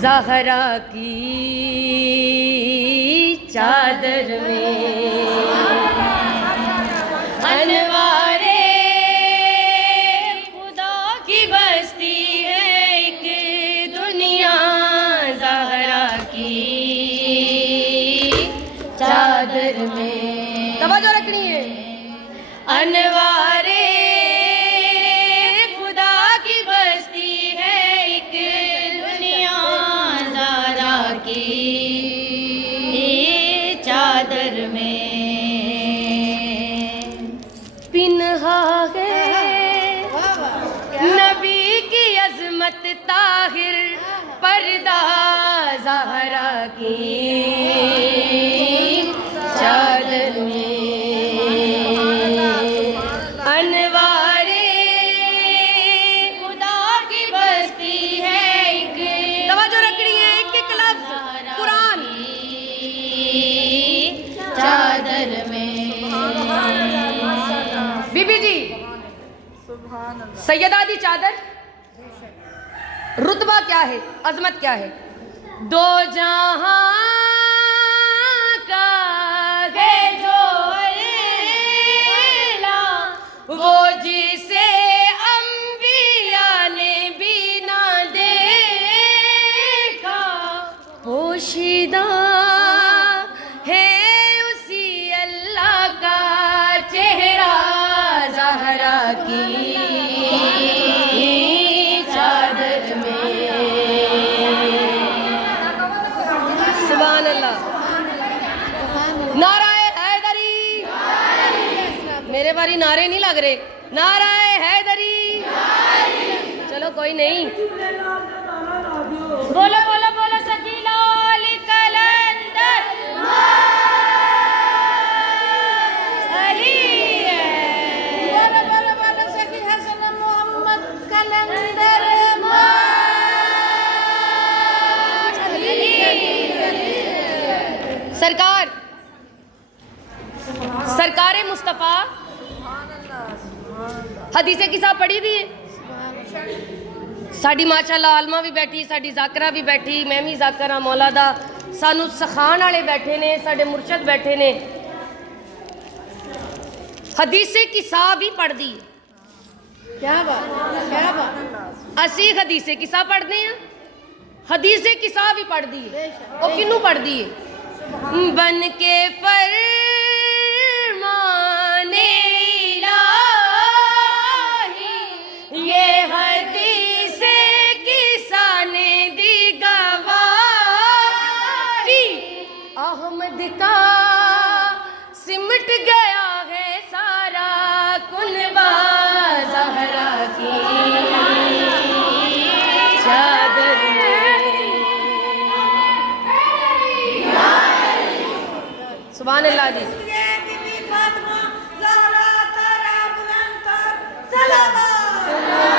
ज़हरा की चादर में अनवारे खुदा की बस्ती है एक दुनिया, ज़हरा की चादर में तवज्जो रखनी है। अनवारे खुदा की बस्ती है एक दुनिया, ज़हरा की चादर में पिन्हा है नबी की अजमत ताहिर पर्दा, ज़हरा की चादर में अनवारे खुदा की बस्ती है एक, तवज्जो रखनी है, एक लफ्ज़ कुरान चादर में। बीबी जी सैयदा दी चादर, रुतबा क्या है, अजमत क्या है? दो जहां का है जो अल्लाह, वो जिसे अंबिया ने भी ना देखा, पोशीदा है उसी अल्लाह का चेहरा, ज़हरा की चादर में। सुभान अल्लाह। नाराए हैदरी, मेरे बारी नारे नहीं लग रहे। नाराए हैदरी, चलो कोई नहीं, बोलो बोलो बोलो सकीलाल कलंदर अली है, बोलो बोलो बोलो सकी हसन मोहम्मद कलंदर सरकार, सरकारे मुस्तफ़ा हदीसे किताब पढ़ी दी है साड़ी माशाअल्लाह। आलमा भी बैठी, साड़ी जाकरा भी बैठी, मैं भी जाकरा, मौला दा सानू सखान वाले बैठे ने, साडे मुर्शद बैठे ने। हदीसे किताब ही पढ़ दी, क्या बात क्या बात। असी हदीसे किताब पढ़ते हैं, हदीसे किताब ही पढ़ दी है। वो किनू पढ़ दी है? बन के फरमाने इलाही, ये हदीसे किसाने दी गवाही, अहमद का सिमट गया है सारा कुनबा, ज़हरा की चादर में। सुभान अल्लाह जी। बीबी फातिमा ज़हरा तारा बुलंद कर सलावत।